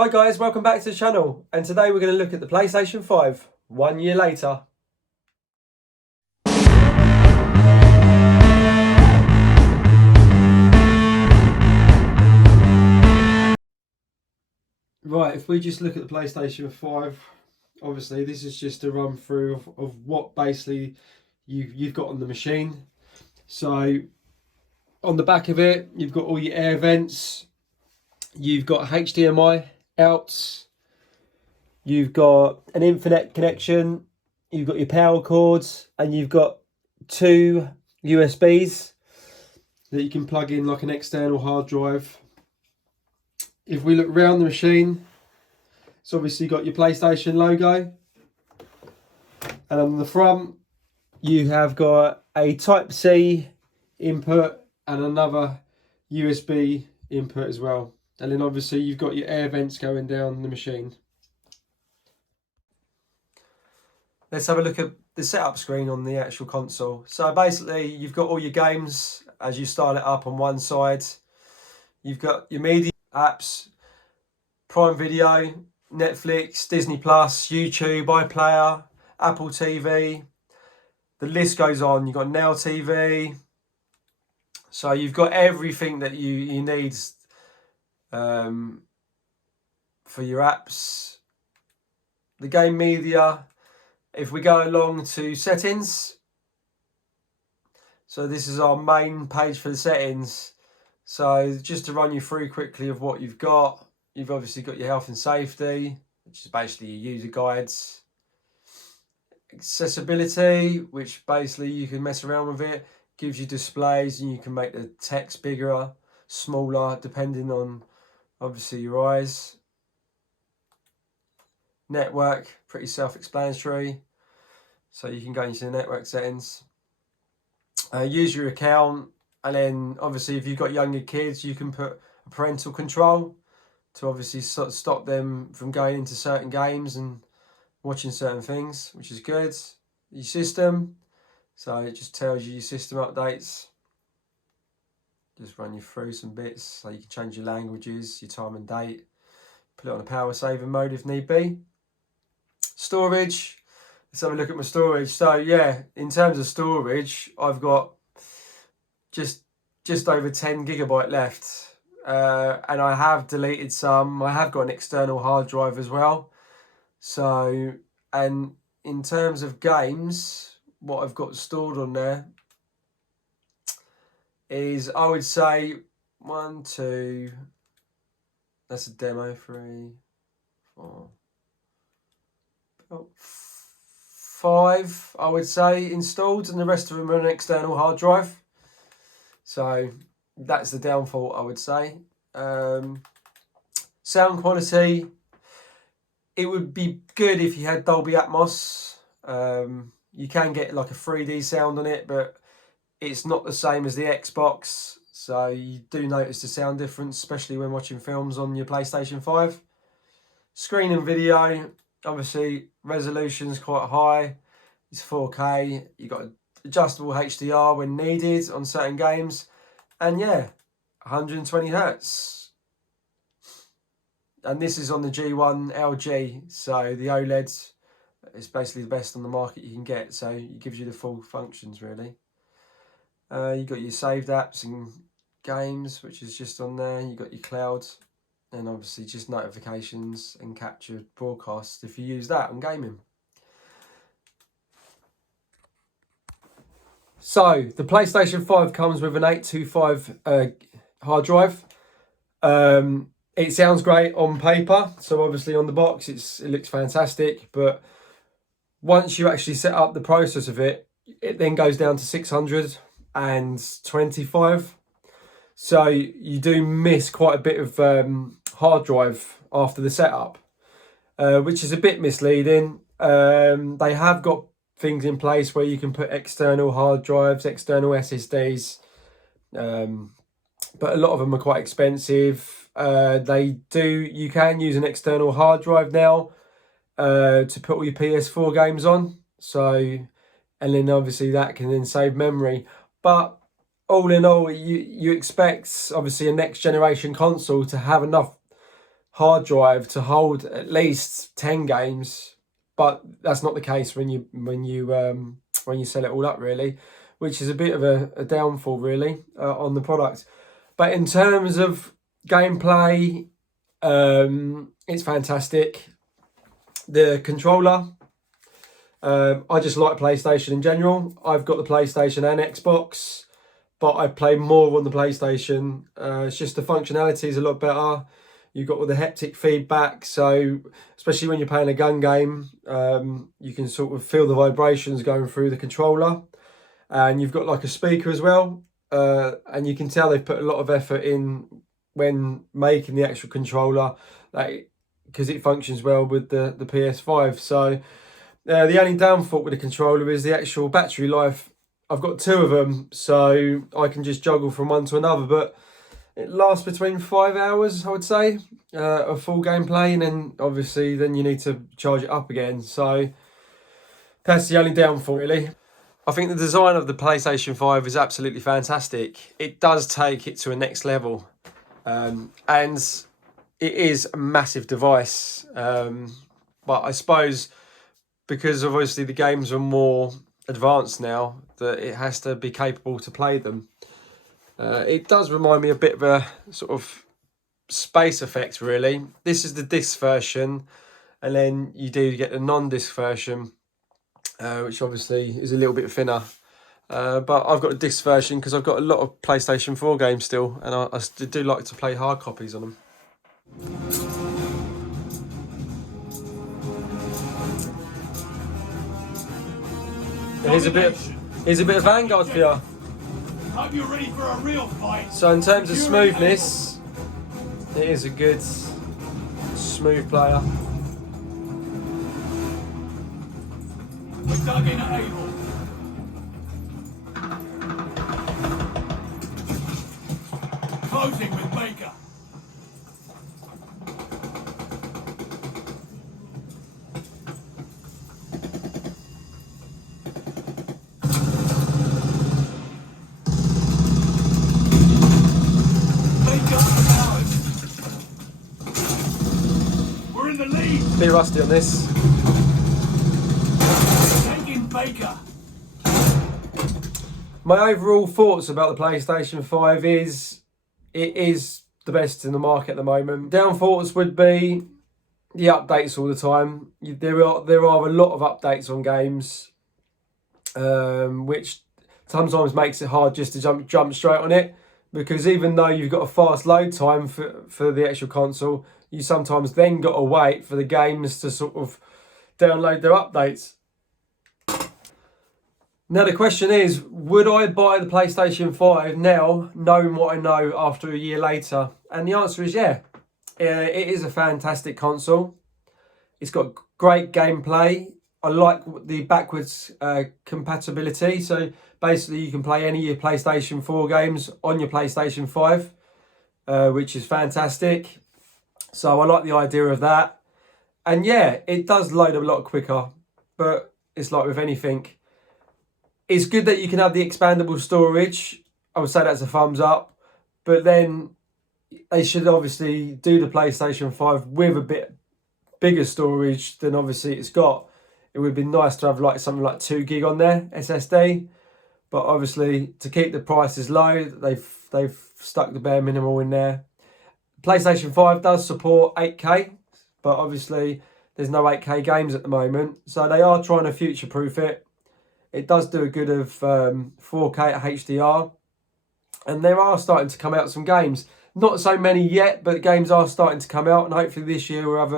Hi guys, welcome back to the channel, and today we're going to look at the PlayStation 5 1 year later. Right, if we just look at the PlayStation 5, obviously this is just a run through of what basically you've got on the machine. So on the back of it, you've got all your air vents, you've got HDMI outs, you've got an Ethernet connection, you've got your power cords, and you've got two USBs that you can plug in like an external hard drive. If we look around the machine, it's obviously got your PlayStation logo, and on the front you have got a Type-C input and another USB input as well, and then obviously you've got your air vents going down the machine. Let's have a look at the setup screen on the actual console. So basically you've got all your games as you start it up on one side. You've got your media apps, Prime Video, Netflix, Disney Plus, YouTube, iPlayer, Apple TV. The list goes on. You've got Now TV. So you've got everything that you need for your apps. The game media. If we go along to settings, so this is our main page for the settings. So just to run you through quickly of what you've obviously got your health and safety, which is basically your user guides. Accessibility, which basically you can mess around with it, gives you displays and you can make the text bigger, smaller, depending on obviously your eyes. Network, pretty self-explanatory. So you can go into the network settings. Use your account, and then obviously if you've got younger kids, you can put a parental control to obviously sort of stop them from going into certain games and watching certain things, which is good. Your system, so it just tells you your system updates. Just run you through some bits, so you can change your languages, your time and date, put it on a power saving mode if need be. Storage, let's have a look at my storage. So yeah, in terms of storage, I've got just over 10 gigabyte left, and I have deleted some. I have got an external hard drive as well. So, and in terms of games, what I've got stored on there is, I would say 1, 2, that's a demo, 3, 4, 5, I would say, installed, and the rest of them are an external hard drive. So that's the downfall, I would say. Sound quality, it would be good if you had Dolby Atmos. You can get like a 3D sound on it, but it's not the same as the Xbox. So you do notice the sound difference, especially when watching films on your PlayStation 5. Screen and video, obviously resolution's quite high. It's 4K. You've got adjustable HDR when needed on certain games. And yeah, 120 Hertz. And this is on the G1 LG. So the OLED is basically the best on the market you can get. So it gives you the full functions really. You've got your saved apps and games, which is just on there. You've got your cloud, and obviously just notifications and captured broadcasts if you use that on gaming. So the PlayStation 5 comes with an 825 hard drive. It sounds great on paper, so obviously on the box it looks fantastic, but once you actually set up the process of it, it then goes down to 625. So you do miss quite a bit of hard drive after the setup, which is a bit misleading. They have got things in place where you can put external hard drives, external SSDs, but a lot of them are quite expensive. You can use an external hard drive now to put all your PS4 games on. So, and then obviously that can then save memory. But all in all, you expect obviously a next generation console to have enough hard drive to hold at least 10 games, but that's not the case when you sell it all up, really, which is a bit of a downfall, really, on the product. But in terms of gameplay, it's fantastic. The controller, I just like PlayStation in general. I've got the PlayStation and Xbox, but I play more on the PlayStation. It's just the functionality is a lot better. You've got all the haptic feedback, so especially when you're playing a gun game, you can sort of feel the vibrations going through the controller. And you've got like a speaker as well, and you can tell they've put a lot of effort in when making the actual controller, because it functions well with the PS5. So the only downfall with the controller is the actual battery life. I've got 2 of them, so I can just juggle from one to another, but it lasts between 5 hours, I would say, of full gameplay, and then obviously then you need to charge it up again. So that's the only downfall, really. I think the design of the PlayStation 5 is absolutely fantastic. It does take it to a next level, and it is a massive device. But I suppose because obviously the games are more advanced now, that it has to be capable to play them. It does remind me a bit of a sort of space effect, really. This is the disc version, and then you do get the non-disc version, which obviously is a little bit thinner. But I've got a disc version because I've got a lot of PlayStation 4 games still, and I do like to play hard copies on them. Here's a bit of Vanguard for you. Hope you're ready for a real fight. So in terms of smoothness, it is a good, smooth player. We're dug in at Able. Closing with Baker. We're in the lead. Bit rusty on this. Taking Baker. My overall thoughts about the PlayStation 5 is it is the best in the market at the moment. Downfalls would be the updates all the time. There are a lot of updates on games, which sometimes makes it hard just to jump straight on it, because even though you've got a fast load time for the actual console, you sometimes then got to wait for the games to sort of download their updates. Now the question is, would I buy the PlayStation 5 now, knowing what I know after a year later? And the answer is yeah. It is a fantastic console. It's got great gameplay. I like the backwards compatibility. So basically you can play any of your PlayStation 4 games on your PlayStation 5, which is fantastic. So I like the idea of that. And yeah, it does load a lot quicker, but it's like with anything. It's good that you can have the expandable storage. I would say that's a thumbs up. But then they should obviously do the PlayStation 5 with a bit bigger storage than obviously it's got. It would be nice to have like something like 2 gig on there, SSD. But obviously to keep the prices low, they've stuck the bare minimal in there. PlayStation 5 does support 8K, but obviously there's no 8K games at the moment. So they are trying to future-proof it. It does do a good of 4K at HDR. And there are starting to come out some games. Not so many yet, but games are starting to come out. And hopefully this year we'll have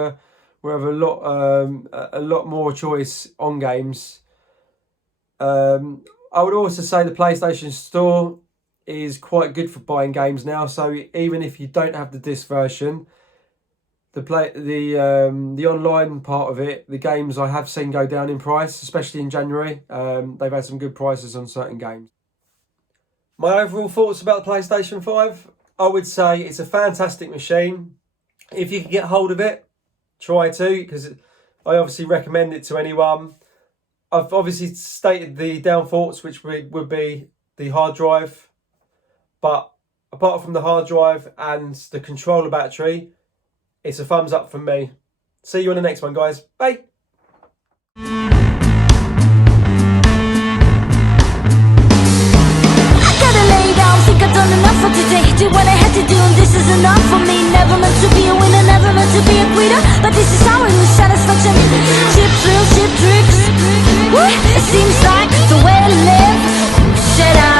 a lot more choice on games. I would also say the PlayStation Store is quite good for buying games now. So even if you don't have the disc version, the online part of it, the games I have seen go down in price, especially in January. They've had some good prices on certain games. My overall thoughts about the PlayStation 5, I would say it's a fantastic machine. If you can get hold of it, try to, because I obviously recommend it to anyone. I've obviously stated the downfalls, which would be the hard drive. But apart from the hard drive and the controller battery, it's a thumbs up from me. See you on the next one, guys. Bye. Think I've done enough for today. Did what I had to do and this is enough for me. Never meant to be a winner, never meant to be a quitter, but this is how I lose satisfaction. Cheap thrills, cheap tricks. It seems like the way to live. Shut up.